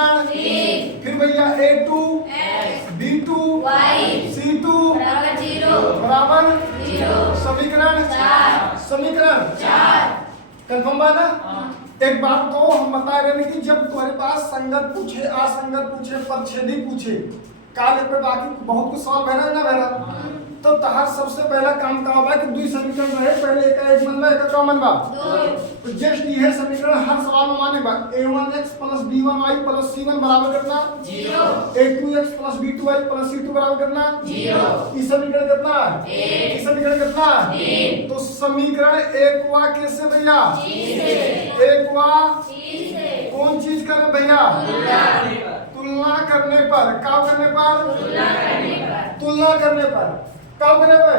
समीकरण 3 फिर भैया A2 x B2 y C2 बराबर 0 बराबर 0 समीकरण 4 समीकरण 4 कंफर्म बात है। एक बात तो हम बता रहे हैं कि जब तुम्हारे पास संगत पूछे, असंगत पूछे, परछेदी पूछे, काल पे बाकी बहुत कुछ सवाल बहरा ना बहरा, तो तहार सबसे पहला काम का होगा कि दुई समीकरण रहे, पहले एक मन में एक मन बा तो जस्ट ये समीकरण हर सवाल में माने बा a1x + b1y + c1 बराबर कितना 0 a2x + b2y + c2 बराबर कितना 0 इस समीकरण कितना एक। इस समीकरण कितना 3 तो समीकरण एक वा कैसे भैया से एक वा 3 से कौन चीज करें भैया तुलना करने पर क्या करने पर तुलना करने पर क्या करने पर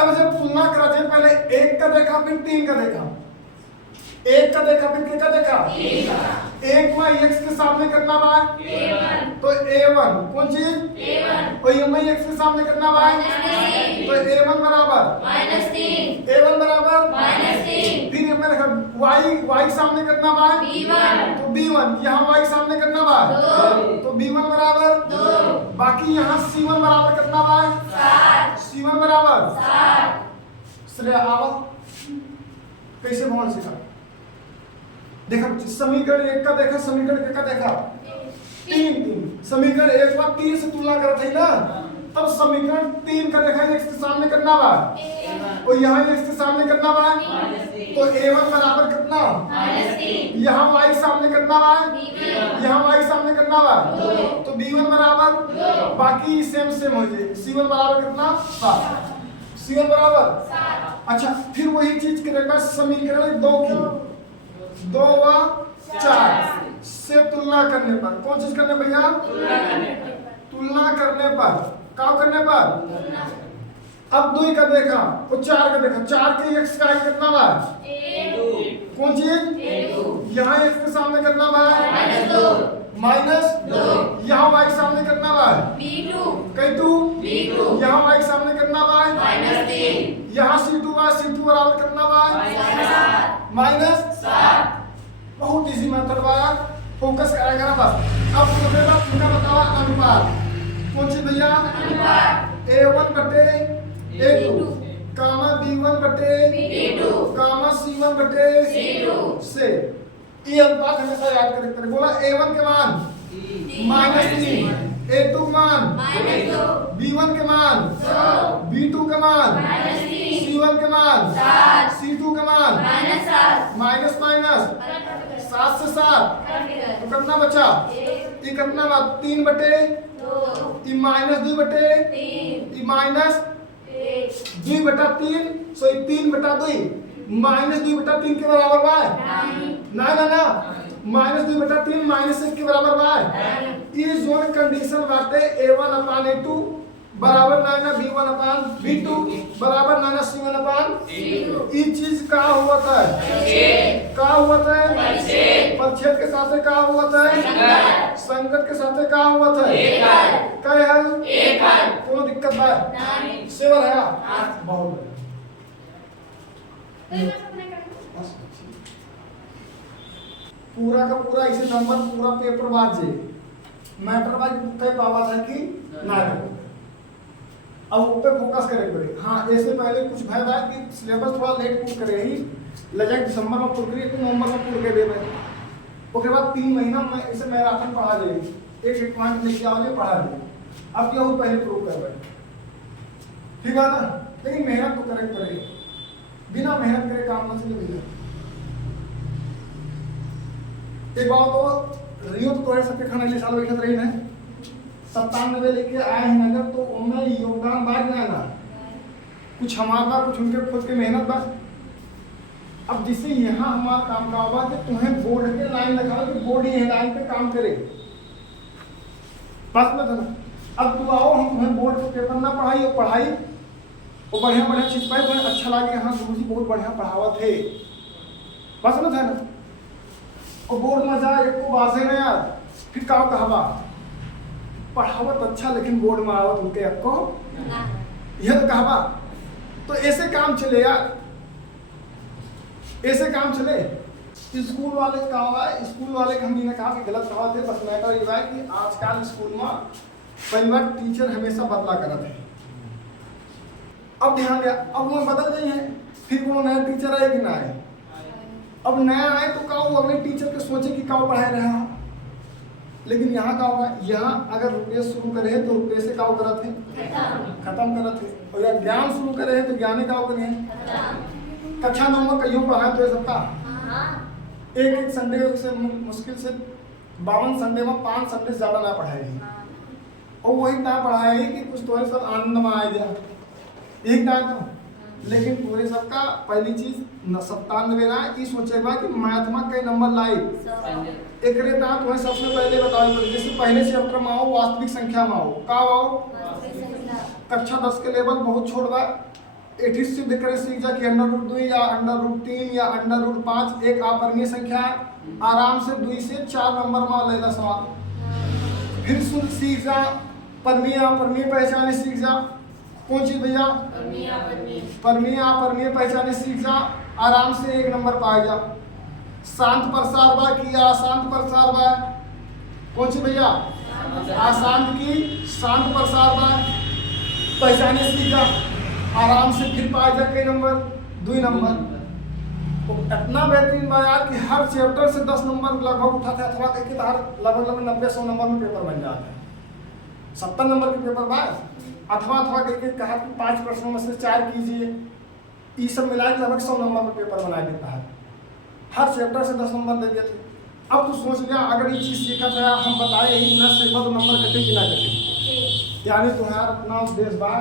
अब जब तुलना करते हैं पहले एक का देखा फिर तीन का देखा, एक का देखा फिर किसका देखा एक में x के सामने कितना बा तो a1 कौन चीज और ये में x के सामने कितना बा तो a1 बराबर -3 a1 बराबर -3 फिर ये में देखा y सामने कितना बा b1 तो b1 यहाँ y सामने कितना बा तो b1 बराबर 2 बाकी यहाँ c1 बराबर कितना बा 7 c1 बराबर 7 श्रेया आवत कैसे भवन सीखा देखा बच्चे समीकरण एक का देखा समीकरण एक का देखा तीन समीकरण एक बार तीन से तुलना करते ही ना तब समीकरण तीन का देखा x के सामने कितना बा और यहाँ x के सामने कितना बा तो a1 बराबर कितना यहाँ y सामने कितना बा यहाँ y सामने कितना बा तो b1 बराबर बाकी सेम सेम हो जाए c1 बराबर कितना 7 c1 बराबर अच्छा फिर वही चीज करेगा समीकरण दो की 2 व 4 से तुलना करने पर कौन चीज करने भैया तुलना करने पर क्या करने पर अब 2 का देखा और 4 का देखा 4 के x का कितना बा कौन चीज यहाँ x के सामने कितना बा -2 यहाँ y के सामने कितना बा b2 यहाँ y के सामने कितना बा -3 यहाँ c2 बा c2 बराबर कितना बा -7 बहुत इजी मेथड बा फोकस करेगा ना बस। अब दूसरे बात इनका बतावा अनुपात कौन सी भैया a1 बटे a2 कामा b1 बटे b2 कामा c1 बटे c2 से ये अनुपात हमेशा याद करें बोला a1 के मान -3 a2 मान -2 b1 के मान 2 b2 के मान -3 c1 के मान 7 c2 के मान -7 माइनस माइनस 7 से 7 तो कितना बचा ये कितना बा 3 बटे ये -2 बटे ये -2 बटा 3 सो ये 3 बटा 2 -2 बटा 3 के बराबर बा ना ना ना -2 बटा 3 -1 के बराबर बा ये जोन कंडीशन बाटे a1 अपान a2 बराबर ना b1 अपान b2 बराबर ना c1 अपान ये चीज का हुआ था का हुआ था परिच्छेद के साथ का हुआ था संगत के साथ का हुआ था क्या है कोनो दिक्कत बा सेवन है बहुत पूरा का पूरा इसे नंबर पूरा पेपर बाज जे मैटर बाज कई पावा था कि ना करो अब उस पे फोकस करे पड़े। हाँ ऐसे पहले कुछ भय था कि सिलेबस थोड़ा लेट पूरा करे ही लगभग दिसंबर में पूरा करिए तो नवंबर में पूरा कर दे मैं उसके बाद 3 महीना में इसे मैराथन पढ़ा दे एक पॉइंट लेके आओगे पढ़ा दे अब क्या वो पहले प्रूव कर रहे ठीक है ना लेकिन मेहनत तो करे पड़ेगी बिना मेहनत करे काम ना चले भैया एक बात तो रियो तो थोड़े सबके खाने ले साल बैठत रही है 97 लेके आए हैं नगर तो उनमें योगदान बाग ना कुछ हमारा बा कुछ उनके खुद के मेहनत बा अब जिससे यहाँ हमारा काम का होगा कि तुम्हें बोर्ड के लाइन लगा कि बोर्ड ये लाइन पे काम करे बस में था ना अब तू आओ हम तुम्हें बोर्ड के पेपर ना पढ़ाई और पढ़ाई वो बढ़िया बढ़िया चीज पाई तुम्हें अच्छा लगे हाँ गुरुजी बहुत बढ़िया पढ़ावा थे बस में था ना और बोर्ड में जा एक को बासे ना यार फिर का कहवा पढ़ावत अच्छा लेकिन बोर्ड में आवत उनके आपको यह तो कहवा तो ऐसे काम चले यार ऐसे काम चले स्कूल वाले का हुआ है, स्कूल वाले के हमने कहा कि गलत कहा थे, बस मैटर ये है कि आजकल स्कूल में पहली बार टीचर हमेशा बदला करते हैं। अब ध्यान दिया, अब वो बदल गई है, फिर वो नया टीचर आए कि ना आए। अब नया आए तो का वो अगले टीचर के सोचे कि का पढ़ाए रहा, लेकिन यहाँ का होगा, यहाँ अगर रुपये शुरू करे तो रुपये से का करत है खत्म करत है, और या ज्ञान शुरू करे तो ज्ञाने का करे कक्षा नंबर कहियो पढ़ाए तो ये सबका एक संडे से मुश्किल से 52 संडे में 5 संडे ज्यादा ना पढ़ाएगी, और वही ना पढ़ाएगी कि कुछ थोड़े सब आनंद में आ गया एक ना तो। लेकिन पूरे सबका पहली चीज 97 ना ये सोचेगा कि मैथ में कई नंबर लाई एक रेता तुम्हें सबसे पहले बताओ, जैसे पहले चैप्टर में आओ वास्तविक संख्या में आओ का आओ कक्षा 10 के लेवल बहुत छोट बा, 80 सिद्ध करे सीख जा कि √2 या √3 या √5 एक अपरिमेय संख्या है, आराम से 2 से 4 नंबर में लेला सवाल। फिर शुद्ध सीख जा, परमीय अपरिमेय पहचाने सीख जा, कौन चीज भैया परमीय अपरिमेय पहचाने सीख जा, आराम से 1 नंबर पाए जा। शांत प्रसार बा कि अशांत प्रसार बा, कौन चीज भैया अशांत की शांत प्रसार बा पहचाने सीख जा, आराम से फिर पाए जा कई नंबर 2 नंबर। तो इतना बेहतरीन बा यार कि हर चैप्टर से 10 नंबर लगभग उठाते हैं, अथवा कहीं लगभग 90-100 नंबर में पेपर बन जाता है, 70 नंबर के पेपर बा, अथवा कहीं कहा कि 5 प्रश्नों में से 4 कीजिए, ये सब मिला के लगभग 100 नंबर में पेपर बना देता है, हर चैप्टर से 10 नंबर दे देते। अब तो सोच लिया अगर ये चीज़ सीखा था हम बताए ही न से तो नंबर कटे कि ना कटे, यानी तुम्हारा अपना उद्देश्य बा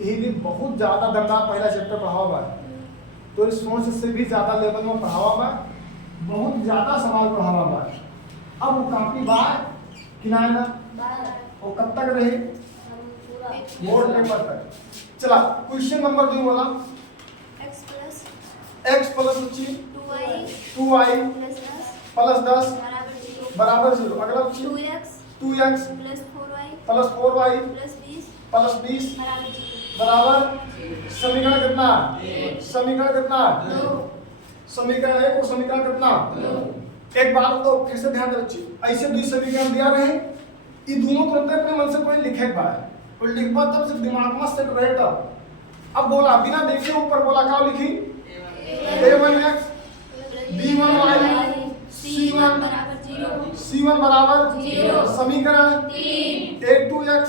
यही बहुत ज़्यादा दंडा पहला चैप्टर पढ़ावा बा, तो इस सोच से भी ज़्यादा लेवल में पढ़ावा बा, बहुत ज़्यादा सवाल पढ़ावा बा। अब वो काफी बा कि ना वो कब तक रहे बोर्ड पेपर तक। चला क्वेश्चन नंबर 2 बोला x प्लस 2y प्लस 10 बराबर 0। अगला 2x प्लस 4y प्लस 20 बराबर समीकरण कितना समीकरण 1 और समीकरण कितना। एक बात तो फिर से ध्यान रखिए, ऐसे 2 समीकरण दिया रहे, ये दोनों तुरंत अपने मन से कोई लिखे एक बार और लिखवा तब से दिमाग में सेट रहे तब। अब बोला बिना देखे ऊपर बोला क्या लिखी a1x b1y c1 बराबर 0 समीकरण 3 a2x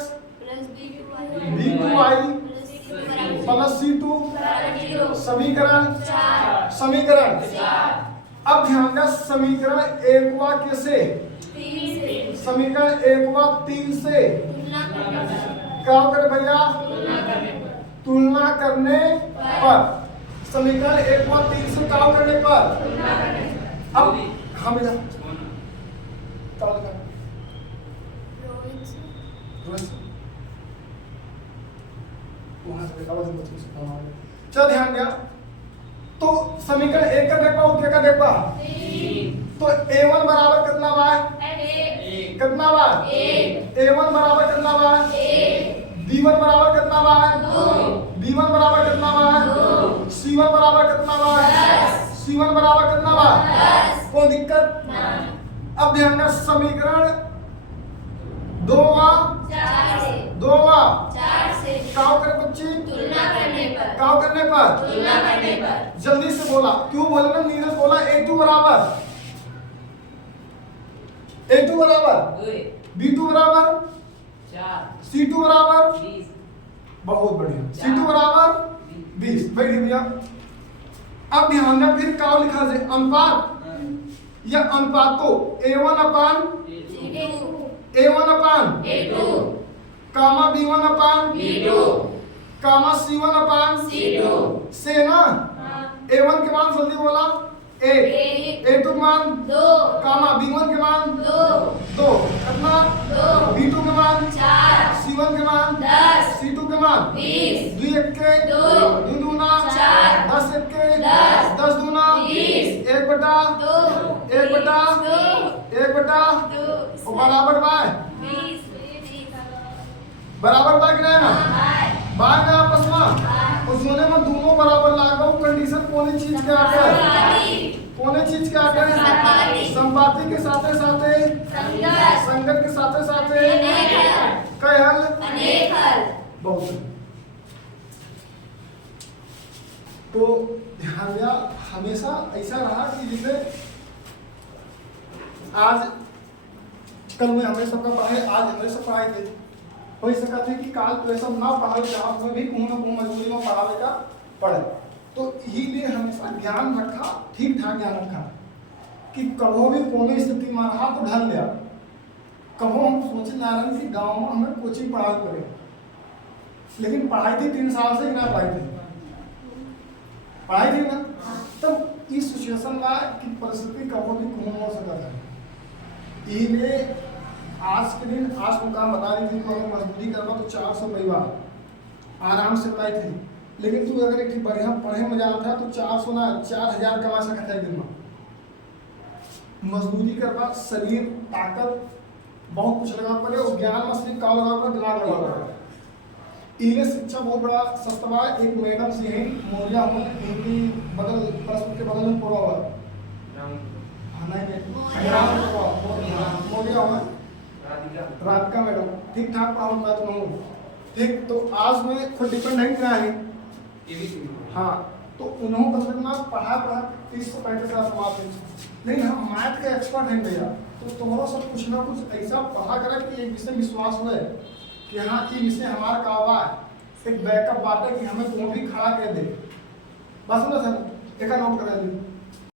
b2y प्लस c2 समीकरण। अब ध्यान दें समीकरण 1 वा कैसे समीकरण 1 वा 3 से क्या करे भैया तुलना करने पर, समीकरण 1 व 3 से क्या करने पर। अब हम चल ध्यान दिया, तो समीकरण 1 का देखा और क्या का देखा, तो a1 बराबर कितना बा कितना बा a1 बराबर कितना बा b1 बराबर कितना बा b1 बराबर कितना बा c1 बराबर कितना बा c1 बराबर कितना बा, कोई दिक्कत। अब ध्यान दें समीकरण 2 वा 4 से क्या करे बच्ची तुलना करने पर जल्दी से बोला, क्यों बोले ना नीरज बोला a2 बराबर b2 बराबर 4 c2 बराबर 20। बहुत बढ़िया, c2 बराबर 20। बैठिए भैया। अब ध्यान दें फिर क्या लिखा जाए अनुपात या अनुपातों a1 अपान a2 कामा b1 अपान b2 कामा c1 अपान c2 से ना a1 के मान जल्दी बोला 1 a2 के मान 2 कामा b1 के मान 2 कितना 2 b2 के मान 4 c1 के मान 10 c2 के मान 20 2 1 के 2 दूना 4 10 1 के 10 दूना 20 1 बटा 2 बराबर बराबर बा कि नहीं ना बाय में आपस में उस जोने में दोनों बराबर लागो कंडीशन कौन चीज के आकर कौन चीज क्या है? संपाति। संपाति के साथे साथे संगत। संगत के साथे साथे अनेक हल। कई हल अनेक हल। बहुत है। तो ध्यान दिया, हमेशा ऐसा रहा कि जैसे आज कल में हमें सबका पढ़ाई, आज हमें सब पढ़ाई थे, हो सका थे कि काल तो ऐसा ना पढ़ाई जहाँ में भी कहूँ ना कहूँ मजबूरी में पढ़ावे का पड़े। तो यही लिए हमेशा ज्ञान रखा, ठीक ठाक ज्ञान रखा कि कभी भी कोनो स्थिति में रहा तो ढल लिया। कभी हम सोचे ना रहे कि गाँव में हमें कोचिंग पढ़ाई करे, लेकिन पढ़ाई थी 3 साल से, ना पढ़ाई थी ना। तब इस सिचुएशन में कि परिस्थिति कभी भी कहूँ हो सकता है। इन्हें आज के दिन आज मुकाम बता रही थी, अगर मजदूरी करना तो 400 परिवार आराम से पाई थी, लेकिन तू अगर एक बढ़िया पढ़े में जाना था तो 400 ना 4000 कमा सकता है दिन में। मजदूरी करना, शरीर, ताकत बहुत कुछ लगा पड़े, और ज्ञान में सिर्फ काम लगा पड़े, दिमाग लगा पड़े। इन्हें शिक्षा बहुत बड़ा सस्ता। एक मैडम से ही मौर्या हूँ, हिंदी बदल प्रश्न के बदल में पूरा हुआ मौर्या हूँ, राधिका मैडम, ठीक ठाक पढ़ा मैं तो हूँ, ठीक। तो आज मैं खुद डिपेंडेंट ना है। हाँ, तो उन्होंने कम से कम पढ़ा 30 से 35 साल समाप्त है, लेकिन हम मैथ के एक्सपर्ट हैं भैया। तो तुम्हारा सब कुछ ना कुछ ऐसा पढ़ा करें कि एक विषय विश्वास हुए कि हाँ ये विषय हमारा कावा है, एक बैकअप बात है कि हमें कौन भी खड़ा कर दे। बस ना सर, एक नोट करा दी।